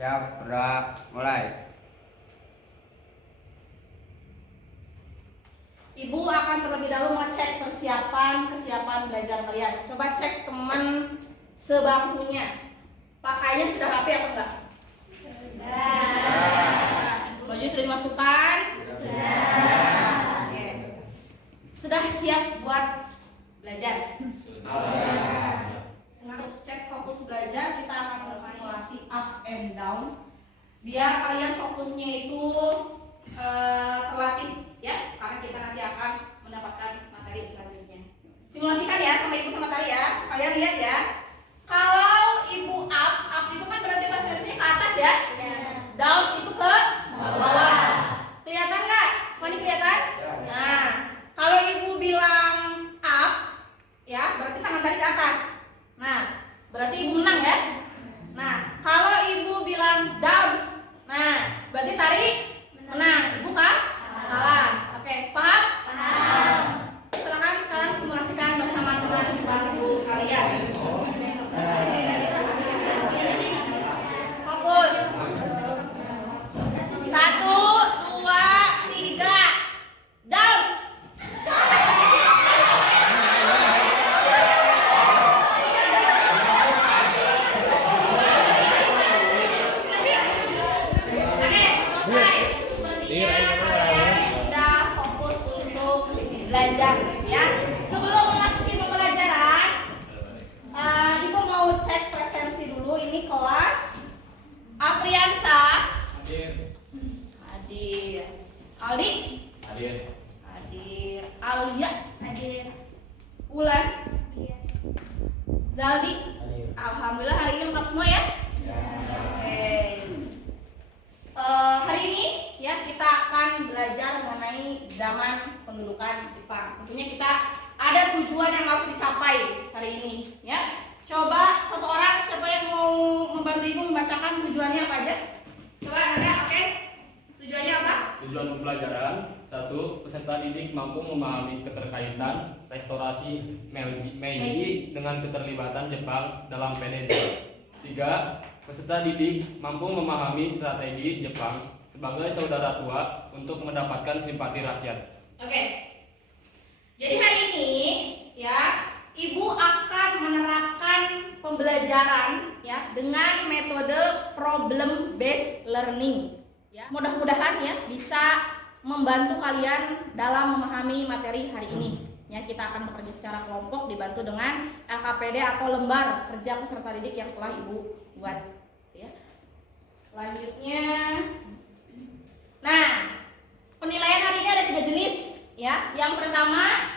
Siap, gerak, mulai. Ibu akan terlebih dahulu mengecek kesiapan belajar kalian. Coba cek teman sebangkunya. Pakainya sudah rapi apa enggak? Sudah. Baju sudah dimasukkan? Sudah. Oke. Sudah siap buat belajar? Untuk cek fokus belajar, kita akan simulasi ups and downs. Biar kalian fokusnya itu terlatih ya, karena kita nanti akan mendapatkan materi selanjutnya. Simulasikan ya sama ibu sama Tali ya. Kalian lihat ya. Kalau ibu ups itu kan berarti bahasa Indonesia ke atas ya. Downs itu ke bawah. Kelihatan nggak? Semua ini kelihatan? Nah, kalau ibu bilang ups ya, berarti tangan Tali ke atas. Nah, berarti ibu menang ya. Nah, kalau ibu bilang downs, nah berarti Tali menang. Ibu kan? Kalah. Oke, paham? Paham. Silakan sekarang simulasikan bersama teman sebangku kalian. Fokus. 1, 2, 3. Downs. Oke, selesai. Sepertinya kalian sudah fokus untuk belajar ya. Sebelum memasuki pembelajaran, ibu mau cek presensi dulu. Ini kelas Apriansa. Hadir. Aldi. Hadir. Hadir. Alia. Hadir. Ulan. Zaldi. Hadir. Alhamdulillah hari ini lengkap semua ya. Oke. Hari ini ya kita akan belajar mengenai zaman pendudukan Jepang. Tentunya kita ada tujuan yang harus dicapai hari ini ya. Coba satu orang siapa yang mau membantu ibu membacakan tujuannya apa aja? Coba Nanda, oke? Tujuannya apa? Tujuan pembelajaran 1. Peserta didik mampu memahami keterkaitan restorasi Meiji dengan keterlibatan Jepang dalam PDJ. 3. Peserta didik mampu memahami strategi Jepang sebagai saudara tua untuk mendapatkan simpati rakyat. Oke. Jadi hari ini ya, ibu akan menerapkan pembelajaran ya dengan metode problem based learning. Ya, mudah-mudahan ya bisa membantu kalian dalam memahami materi hari ini. Ya, kita akan bekerja secara kelompok dibantu dengan LKPD atau lembar kerja peserta didik yang telah ibu buat. Ya. Selanjutnya, nah penilaian hari ini ada 3 jenis. Ya, yang pertama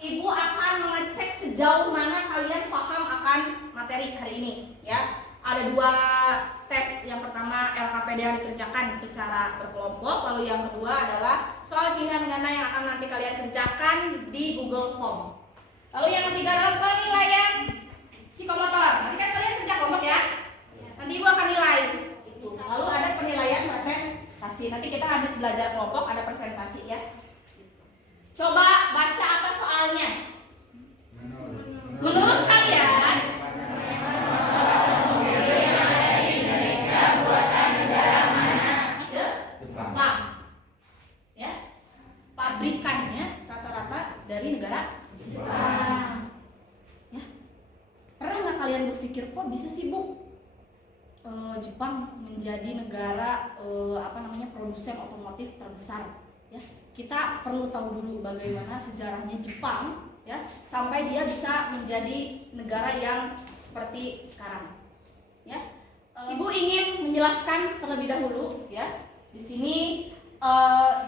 ibu akan mengecek sejauh mana kalian paham akan materi hari ini. Ya, ada 2 tes. Yang pertama LKPD yang dikerjakan secara berkelompok, lalu yang kedua adalah soal pilihan ganda yang akan nanti kalian kerjakan di Google Form. Lalu yang ketiga adalah penilaian psikomotor. Nanti kan kalian kerja kelompok ya. Nanti ibu akan nilai itu. Lalu ada penilaian presentasi. Nanti kita habis belajar kelompok ada presentasi ya. Coba baca apa soalnya. Menurut kalian Jepang ya, pabrikannya rata-rata dari negara Jepang ya. Pernah nggak kalian berpikir kok bisa sih Bu Jepang menjadi negara produsen otomotif terbesar ya? Kita perlu tahu dulu bagaimana sejarahnya Jepang ya sampai dia bisa menjadi negara yang seperti sekarang ya. Ibu ingin menjelaskan terlebih dahulu ya. Di sini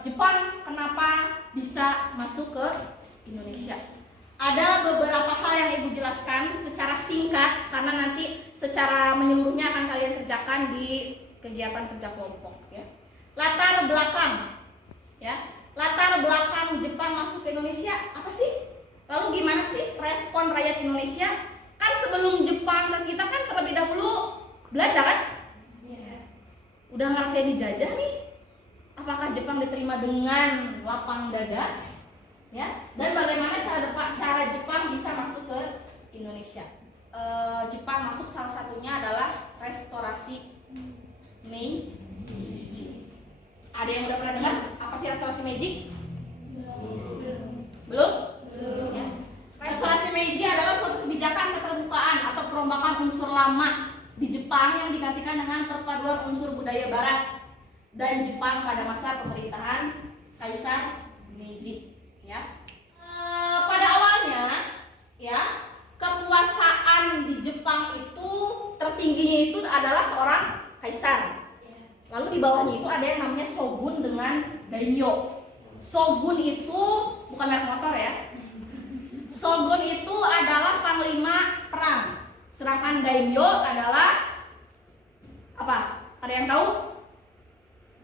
Jepang kenapa bisa masuk ke Indonesia. Ada beberapa hal yang ibu jelaskan secara singkat karena nanti secara menyeluruhnya akan kalian kerjakan di kegiatan kerja kelompok ya. Latar belakang ya. Latar belakang Jepang masuk ke Indonesia apa sih? Lalu gimana sih respon rakyat Indonesia? Kan sebelum Jepang ke kita kan terlebih dahulu Belanda kan? Udah ngerasain dijajah nih. Apakah Jepang diterima dengan lapang dada? Ya, dan bagaimana cara Jepang bisa masuk ke Indonesia? Jepang masuk salah satunya adalah restorasi Meiji. Ada yang udah pernah dengar apa sih restorasi Meiji? Belum? Ya. Restorasi Meiji adalah suatu kebijakan keterbukaan atau perombakan unsur lama di Jepang yang digantikan dengan perpaduan unsur budaya Barat dan Jepang pada masa pemerintahan Kaisar Meiji. Ya. Pada awalnya, ya, kekuasaan di Jepang itu tertingginya itu adalah seorang kaisar. Lalu di bawahnya itu ada yang namanya shogun dengan daimyo. Shogun itu bukan merek motor ya. Shogun itu adalah panglima perang. Sedangkan daimyo adalah apa? Ada yang tahu?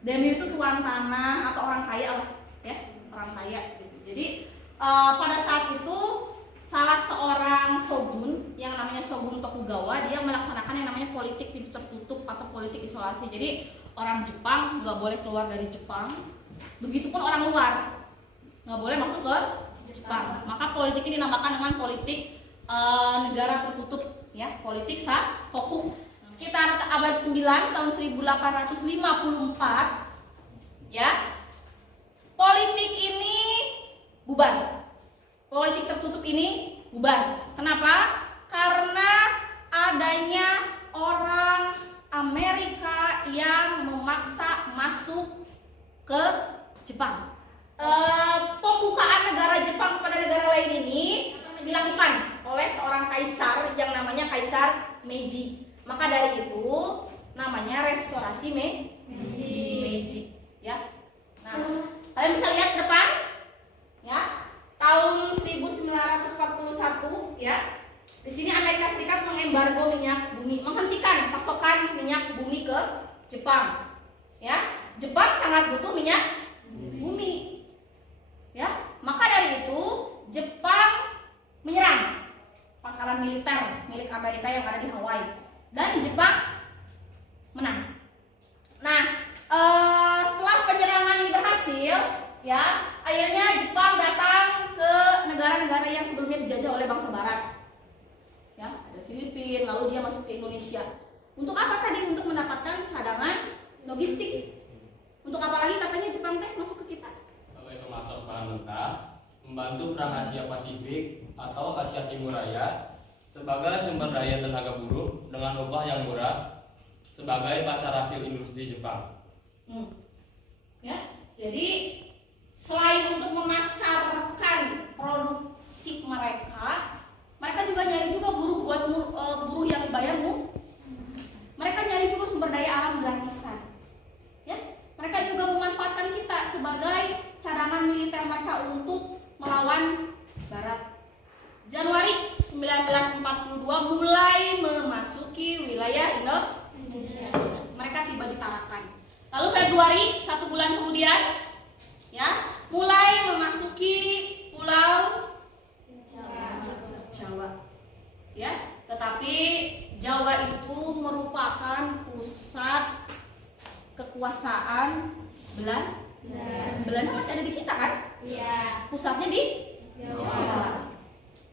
Daimyo itu tuan tanah atau orang kaya lah, ya, orang kaya gitu. Jadi pada saat itu salah seorang shogun yang namanya Shogun Tokugawa, dia melaksanakan yang namanya politik pintu tertutup atau politik isolasi. Jadi orang Jepang nggak boleh keluar dari Jepang, begitupun orang luar nggak boleh masuk ke Jepang. Maka politik ini dinamakan dengan politik negara tertutup, ya, politik Sakoku. Sekitar abad 9 tahun 1854, ya, politik ini bubar. Politik tertutup ini bubar. Kenapa? Karena adanya orang Amerika yang memaksa masuk ke Jepang. Pembukaan negara Jepang kepada negara lain ini dilakukan oleh seorang kaisar yang namanya Kaisar Meiji. Maka dari itu namanya restorasi Meiji. Ya. Nah, kalian bisa lihat ke depan, ya. Tahun 1941, ya. Di sini Amerika Serikat mengembargo minyak bumi, menghentikan pasokan minyak bumi ke Jepang. Ya, Jepang sangat butuh minyak bumi. Ya, maka dari itu Jepang menyerang pangkalan militer milik Amerika yang ada di Hawaii dan Jepang menang. Nah, setelah penyerangan ini berhasil, ya, akhirnya Jepang datang ke negara-negara yang sebelumnya dijajah oleh bangsa Barat. Ya, ada Filipina, lalu dia masuk ke Indonesia. Untuk apa tadi? Untuk mendapatkan cadangan logistik. Untuk apa lagi katanya Jepang teh masuk ke kita? Sebagai pemasok bahan mentah, membantu perang Asia Pasifik atau Asia Timur Raya, sebagai sumber daya tenaga buruh dengan upah yang murah, sebagai pasar hasil industri Jepang. Ya, jadi selain untuk memasarkan produksi mereka juga nyari juga buruh buat buruh yang dibayar mereka nyari juga sumber daya alam gratisan. Ya, mereka juga memanfaatkan kita sebagai cadangan militer mereka untuk melawan Barat. Januari 1942 mulai memasuki wilayah Indonesia. Mereka tiba di Tarakan. Lalu Februari, 1 bulan kemudian, ya, mulai memasuki Pulau Jawa. Ya, tetapi Jawa itu merupakan pusat kekuasaan Belanda. Belanda masih ada di kita kan? Iya. Pusatnya di Jawa.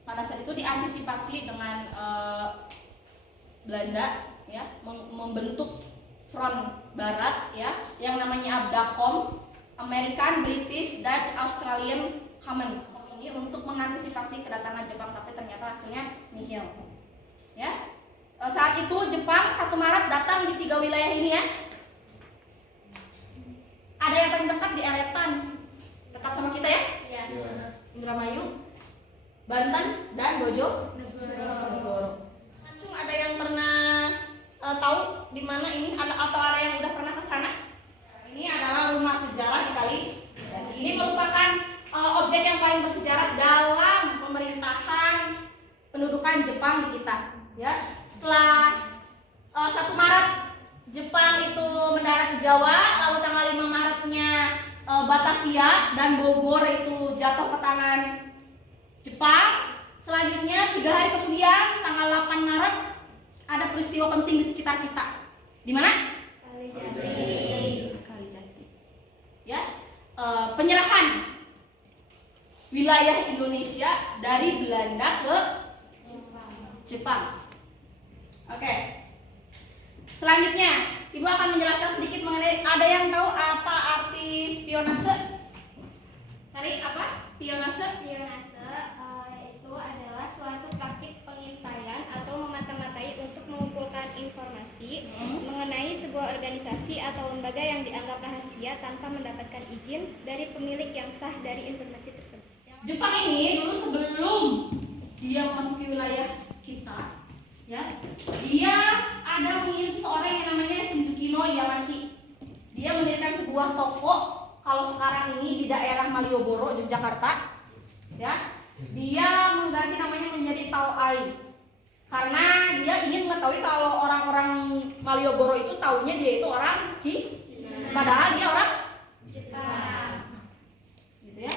Pada saat itu diantisipasi dengan Belanda, ya, membentuk front Barat, ya, yang namanya ABDACOM, American, British, Dutch, Australian Common. Ini untuk mengantisipasi kedatangan Jepang, tapi ternyata hasilnya nihil. Ya, saat itu Jepang 1 Maret datang di 3 wilayah ini, ya. Ada yang paling dekat di Eretan, dekat sama kita, ya. Iya. Indramayu, Banten, dan Bojonegoro. Acung, ada yang pernah tahu di mana ini atau ada yang udah pernah ke sana? Ini adalah rumah sejarah di Kali. Ini merupakan objek yang paling bersejarah dalam pemerintahan pendudukan Jepang di kita. Ya, setelah 1 Maret Jepang itu mendarat di Jawa, lalu tanggal 5 Maretnya Batavia dan Bogor itu jatuh ke tangan Jepang. Selanjutnya 3 hari kemudian tanggal 8 Maret ada peristiwa penting di sekitar kita. Di mana? Kalijati. Ya, penyerahan wilayah Indonesia dari Belanda ke Jepang. Oke. Selanjutnya, Ibu akan menjelaskan Ada yang tahu apa arti spionase? Cari apa? Spionase? Spionase itu adalah suatu praktik pengintaian atau memata-matai untuk mengumpulkan informasi mengenai sebuah organisasi atau lembaga yang dianggap rahasia tanpa mendapatkan izin dari pemilik yang sah dari informasi tersebut. Jepang ini dulu sebelum dia memasuki wilayah kita, ya, dia ada mengirim seorang yang namanya Shizuki no Yamachi. Dia mendirikan sebuah toko, kalau sekarang ini di daerah Malioboro, Yogyakarta, ya. Dia mengganti namanya menjadi Taoai karena dia ingin mengetahui kalau orang-orang Malioboro itu taunya dia itu orang padahal dia orang Jepang. gitu ya.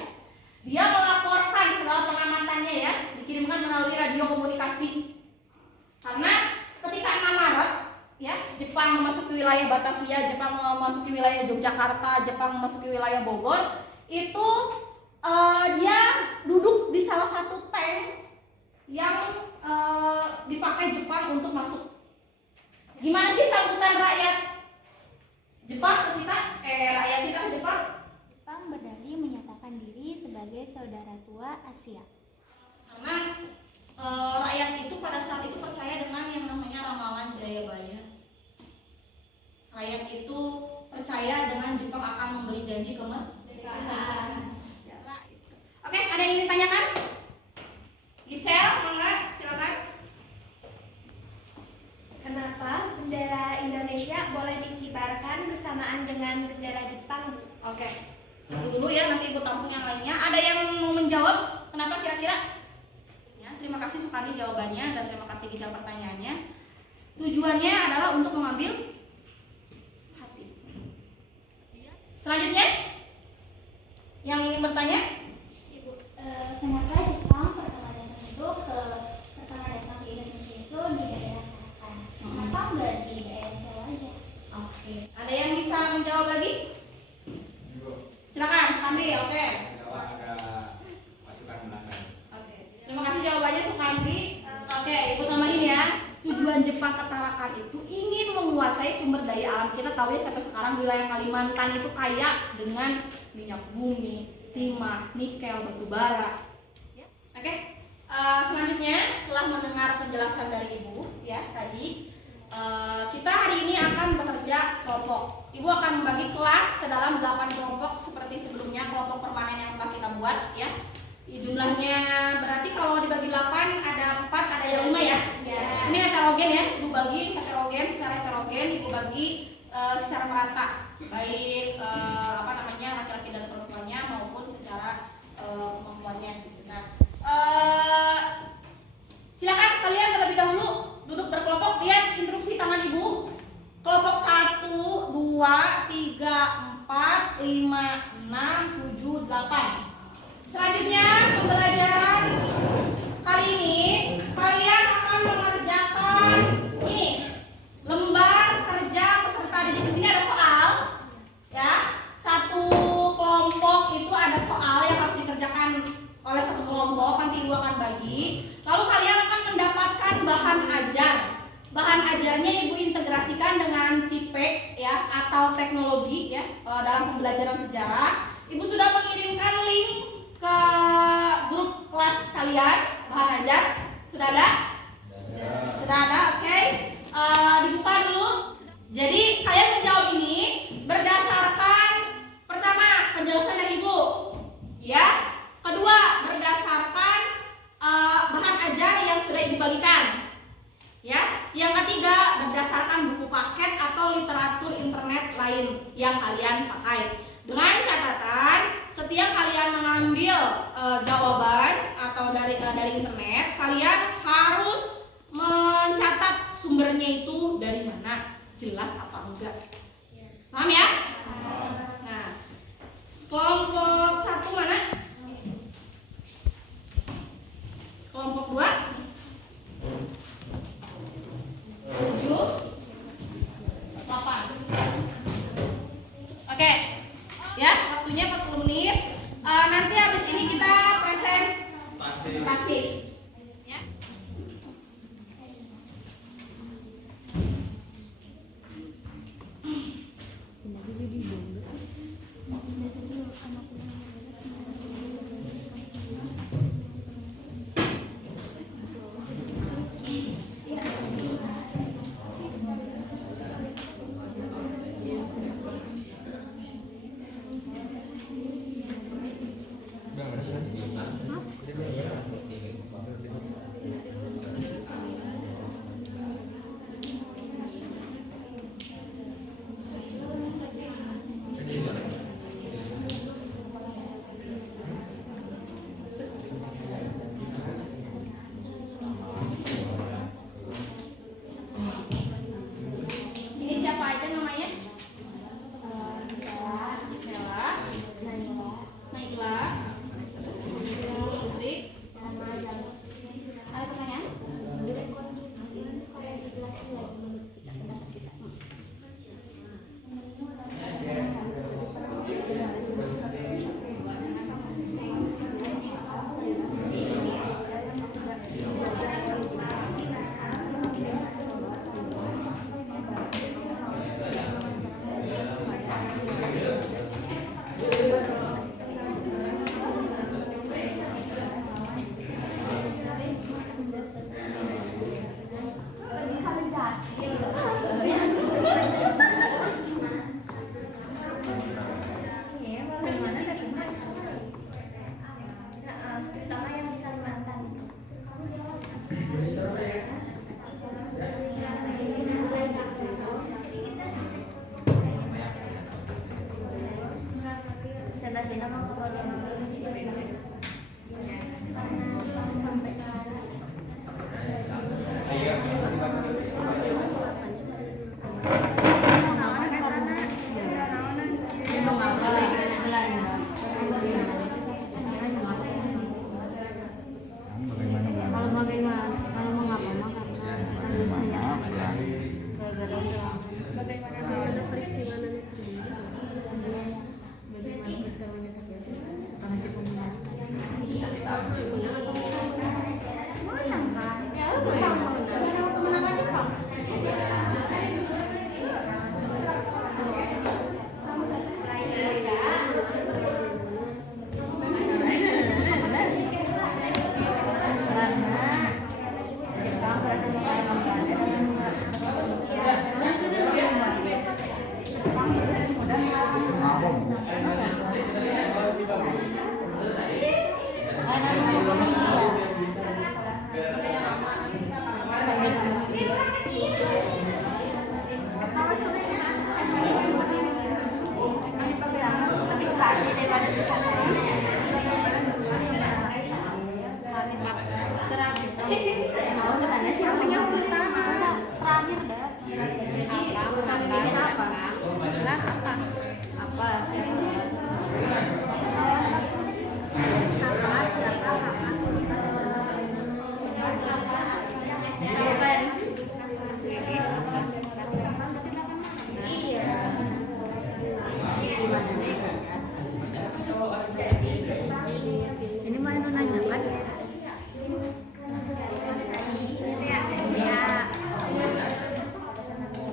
Dia melaporkan segala pengamatannya ya, dikirimkan melalui radio komunikasi. Karena ketika 6 Maret ya, Jepang memasuki wilayah Batavia, Jepang memasuki wilayah Yogyakarta, Jepang memasuki wilayah Bogor, itu dia duduk di salah satu tank yang dipakai Jepang untuk masuk. Gimana sih sambutan rakyat Jepang ke kita? Rakyat kita ke Jepang? Jepang berdalih menyatakan diri sebagai saudara tua Asia. Karena rakyat itu pada saat itu percaya dengan yang namanya ramalan Jayabaya. Rakyat itu percaya dengan Jepang akan memberi janji kemerdekaan. Oke, ada yang ingin ditanyakan? Gisel, mangga, silakan. Kenapa bendera Indonesia boleh dikibarkan bersamaan dengan bendera Jepang? Oke, satu dulu ya, nanti ibu tampung yang lainnya. Ada yang mau menjawab? Kenapa kira-kira? Ya, terima kasih Sukandi jawabannya dan terima kasih Gisel pertanyaannya. Tujuannya adalah untuk mengambil hati. Selanjutnya, yang ingin bertanya? Kenapa Jepang pertama datang ke Indonesia itu di daerah Tarakan? Kenapa enggak di daerah Jawa aja? Oke, ada yang bisa menjawab lagi? Silakan, Sukandi. Oke. Jawa ada masukan belakang. Oke. Terima kasih jawabannya Sukandi. Oke, ibu tambahin ya. Tujuan Jepang ke Tarakan itu ingin menguasai sumber daya alam. Kita tahu ya sampai sekarang wilayah Kalimantan itu kaya dengan minyak bumi, timah, nikel, batu bara. Ya. Oke. Selanjutnya setelah mendengar penjelasan dari ibu ya tadi, kita hari ini akan bekerja kelompok. Ibu akan membagi kelas ke dalam 8 kelompok seperti sebelumnya, kelompok permanen yang telah kita buat ya. Jumlahnya berarti kalau dibagi 8 ada 4, ada yang 5 ya. Ini heterogen ya, ibu bagi heterogen, secara heterogen ibu bagi secara merata, baik laki-laki dan perempuannya maupun secara kemampuannya. Nah, silakan kalian terlebih dahulu duduk berkelompok. Lihat instruksi tangan ibu. Kelompok 1, 2, 3, 4, 5, 6, 7, 8. Selanjutnya pembelajaran kali ini kalian akan mengerjakan ini lembar kerja peserta didik. Di sini ada soal ya. Satu kelompok itu ada soal yang harus dikerjakan oleh satu kelompok, nanti ibu akan bagi. Lalu kalian akan mendapatkan bahan ajar. Bahan ajarnya ibu integrasikan dengan tipe ya atau teknologi ya dalam pembelajaran sejarah. Ibu sudah mengirimkan link ke grup kelas kalian bahan ajar. Sudah ada? Sudah ada, oke. Dibuka dulu. Jadi kalian menjawab ini berdasarkan pertama penjelasan dari ibu ya. Kedua, berdasarkan bahan ajar yang sudah ibu bagikan. Ya, yang ketiga berdasarkan buku paket atau literatur internet lain yang kalian pakai. Dengan catatan, setiap kalian mengambil jawaban atau dari internet, kalian harus mencatat sumbernya itu dari mana, jelas apa enggak. Paham ya? Nah, kelompok 1 mana? Kelompok 2 7 8. Oke. Ya, waktunya 40 menit. Nanti habis ini kita presentasi. Ya. namanya? Gisela, Naila, Putri. Ada pertanyaan? Terutama yang di Kalimantan. Ini mau nanya kan?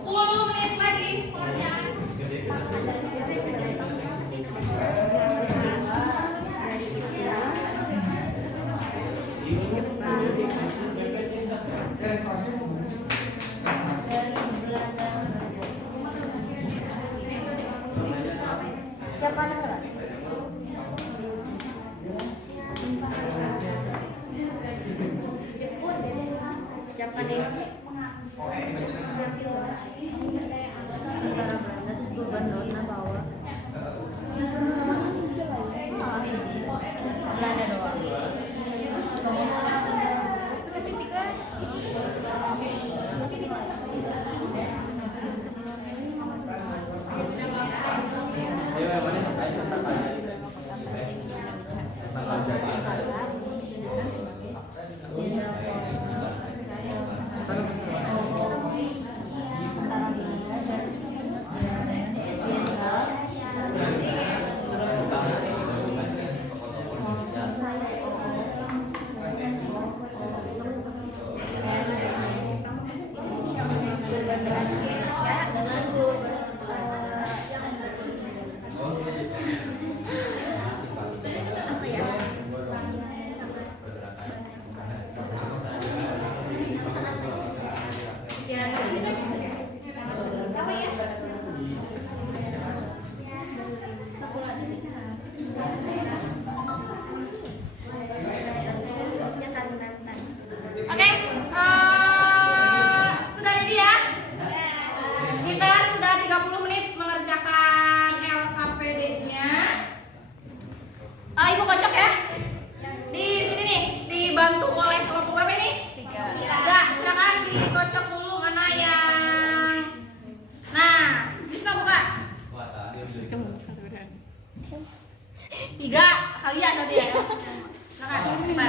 10 menit lagi. Siapa negara? Japanese. Negara Belanda terus gubernurnya bawa. Belanda doang. Kalau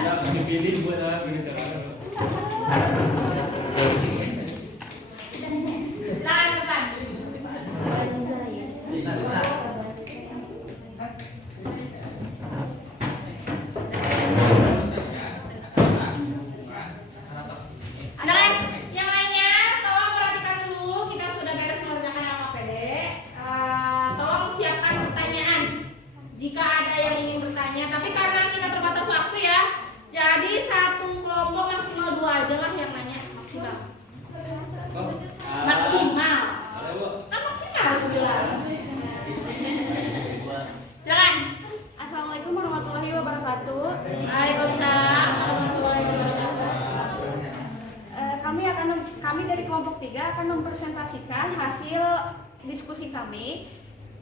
Tidak dipilih buat gitu. Silakan. Anak yang lainnya, tolong perhatikan dulu. Kita sudah beres mengerjakan LKPD. Tolong siapkan pertanyaan. Jika ada yang ingin bertanya, tapi karena kita terbatas waktu ya, jadi satu kelompok maksimal 2 aja lah yang nanya maksimal. Maksimal. Kan maksimal aku bilang. Silakan. Assalamualaikum warahmatullahi wabarakatuh. Waalaikumsalam warahmatullahi wabarakatuh. Kami dari kelompok 3 akan mempresentasikan hasil diskusi kami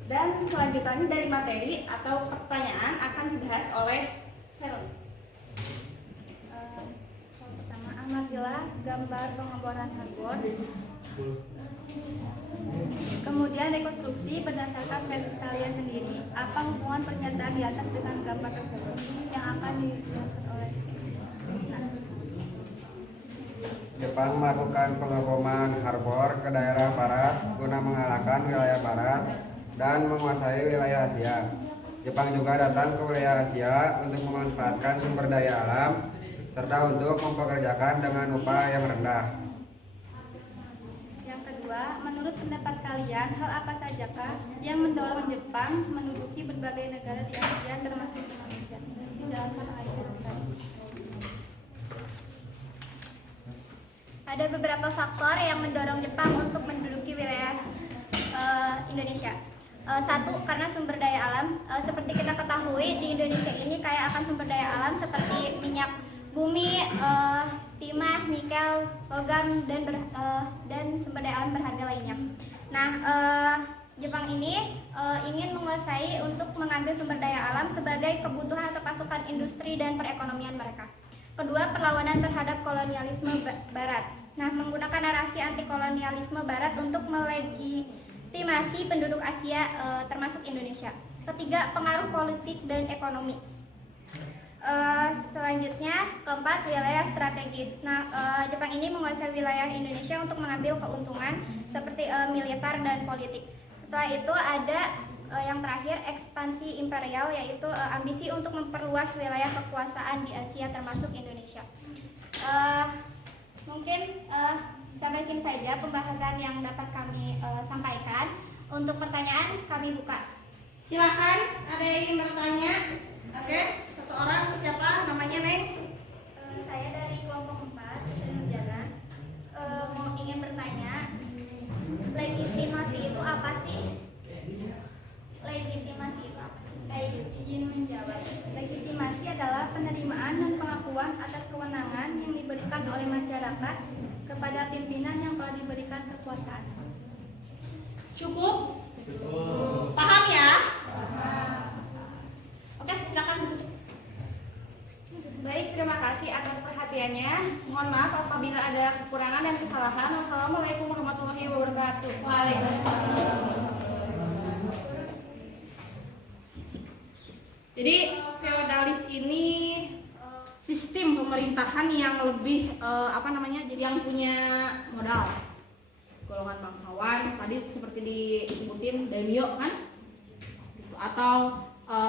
dan kelanjutannya dari materi atau pertanyaan akan dibahas oleh Sheryl. Yang pertama, amatilah gambar pengeboran karbon. Kemudian rekonstruksi berdasarkan versi kalian sendiri. Apa hubungan pernyataan di atas dengan gambar tersebut yang akan dilihat oleh Jepang melakukan pengeboman harbor ke daerah barat guna mengalahkan wilayah barat dan menguasai wilayah Asia. Jepang juga datang ke wilayah Asia untuk memanfaatkan sumber daya alam serta untuk mempekerjakan dengan upah yang rendah. Yang kedua, menurut pendapat kalian, hal apa sajakah yang mendorong Jepang menduduki berbagai negara di Asia termasuk Indonesia? Dijelaskan oleh Ustaz. Ada beberapa faktor yang mendorong Jepang untuk menduduki wilayah Indonesia. Satu, karena sumber daya alam. Seperti kita ketahui, di Indonesia ini kaya akan sumber daya alam seperti minyak bumi, timah, nikel, logam, dan sumber daya alam berharga lainnya. Nah, Jepang ini ingin menguasai untuk mengambil sumber daya alam sebagai kebutuhan atau pasukan industri dan perekonomian mereka. Kedua, perlawanan terhadap kolonialisme Barat. Nah, menggunakan narasi anti kolonialisme Barat untuk melegitimasi penduduk Asia termasuk Indonesia. Ketiga, pengaruh politik dan ekonomi. Selanjutnya, keempat, wilayah strategis. Nah, Jepang ini menguasai wilayah Indonesia untuk mengambil keuntungan seperti militer dan politik. Setelah itu ada yang terakhir, ekspansi imperial, yaitu ambisi untuk memperluas wilayah kekuasaan di Asia termasuk Indonesia. Mungkin sampai sini saja pembahasan yang dapat kami sampaikan. Untuk pertanyaan kami buka. Silakan, ada yang ingin bertanya? Oke, satu orang, siapa namanya, Neng? Saya dari kelompok 4 Jalan. Ingin bertanya, legitimasi itu apa sih? Legitimasi itu apa sih? Baik, izin menjawab. Legitimasi adalah penerimaan dan pengakuan atas kewenangan yang diberikan oleh masyarakat kepada pimpinan yang telah diberikan kekuasaan. Cukup? Paham ya? Oke, silakan ditutup. Baik, terima kasih atas perhatiannya. Mohon maaf apabila ada kekurangan dan kesalahan. Wassalamualaikum warahmatullahi wabarakatuh. Waalaikumsalam. Jadi feodalis ini sistem pemerintahan yang lebih jadi yang punya modal. Golongan bangsawan tadi seperti disebutin daimyo kan, gitu. Atau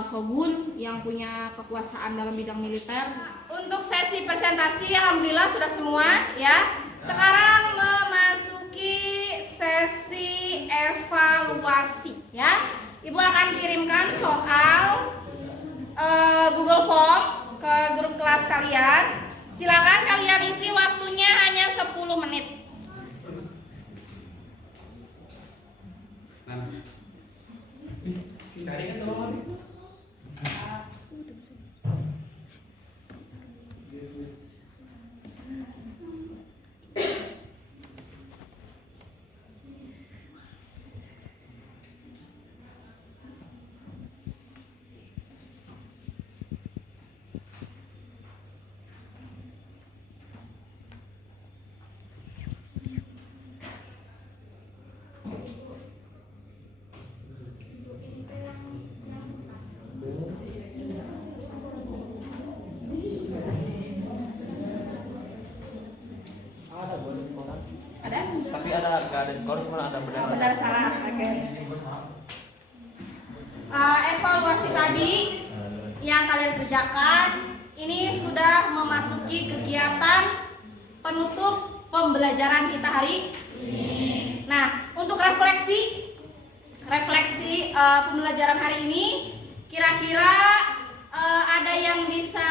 shogun yang punya kekuasaan dalam bidang militer. Untuk sesi presentasi alhamdulillah sudah semua ya. Sekarang memasuki sesi evaluasi ya. Ibu akan kirimkan soal Google Form ke grup kelas kalian. Silakan kalian isi, waktunya hanya 10 menit. Cari kan tolong. kerjakan ini sudah memasuki kegiatan penutup pembelajaran kita hari ini. Nah, untuk refleksi pembelajaran hari ini, kira-kira ada yang bisa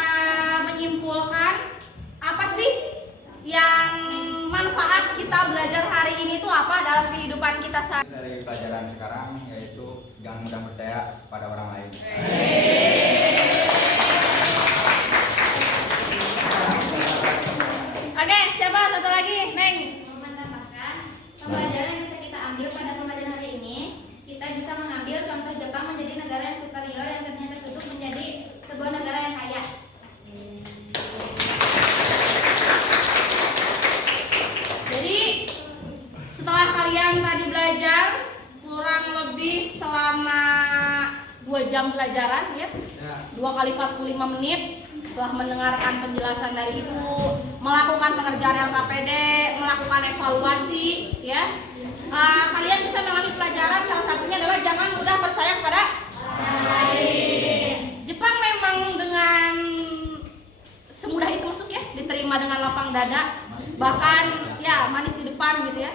menyimpulkan apa sih yang manfaat kita belajar hari ini itu apa dalam kehidupan kita sehari? Dari pelajaran sekarang yaitu jangan mudah percaya pada orang lain. Oke, siapa satu lagi, Neng? Menambahkan pembelajaran yang bisa kita ambil pada pembelajaran hari ini, kita bisa mengambil contoh Jepang menjadi negara yang superior yang ternyata tutup menjadi sebuah negara yang kaya. Jadi setelah kalian tadi belajar kurang lebih selama 2 jam pelajaran ya, 2 kali 45 menit. Setelah mendengarkan penjelasan dari Ibu, melakukan pengerjaan LKPD, melakukan evaluasi ya, kalian bisa mengambil pelajaran. Salah satunya adalah jangan mudah percaya kepada orang lain. Jepang memang dengan semudah itu masuk ya, diterima dengan lapang dada, bahkan ya manis di depan gitu ya.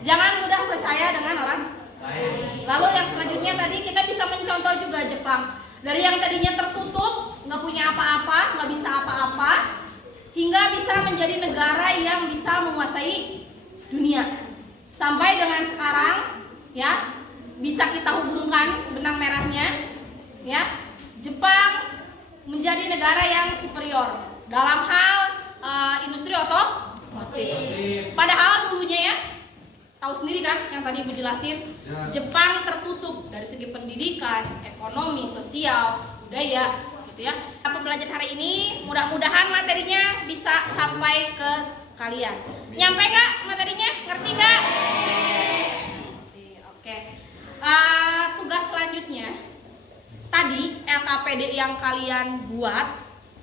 Jangan mudah percaya dengan orang lain. Lalu yang selanjutnya tadi kita bisa mencontoh juga Jepang. Dari yang tadinya tertutup, nggak punya apa-apa, nggak bisa apa-apa, hingga bisa menjadi negara yang bisa menguasai dunia. Sampai dengan sekarang, ya, bisa kita hubungkan benang merahnya, ya, Jepang menjadi negara yang superior dalam hal industri otomotif. Padahal dulunya ya, tahu sendiri kan yang tadi Ibu jelasin, Jepang tertutup dari segi pendidikan, ekonomi, sosial, budaya gitu ya. Pembelajaran hari ini mudah-mudahan materinya bisa sampai ke kalian. Nyampe nggak materinya? Ngerti nggak? Oke. Tugas selanjutnya tadi LKPD yang kalian buat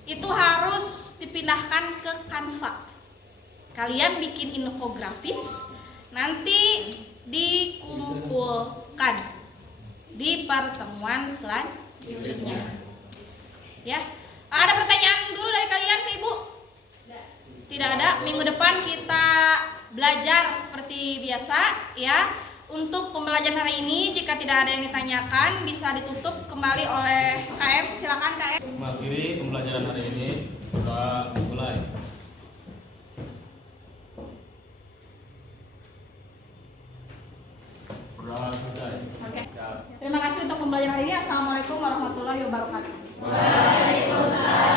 itu harus dipindahkan ke Canva. Kalian bikin infografis, nanti dikumpulkan di pertemuan selanjutnya. Ya, ada pertanyaan dulu dari kalian ke Ibu? Tidak ada. Minggu depan kita belajar seperti biasa ya. Untuk pembelajaran hari ini jika tidak ada yang ditanyakan bisa ditutup kembali oleh KM. Silakan KM. Mengakhiri pembelajaran hari ini sudah mulai. Sudah selesai. Oke. Terima kasih untuk pembelajaran hari ini. Assalamualaikum warahmatullahi wabarakatuh. Waalaikumsalam.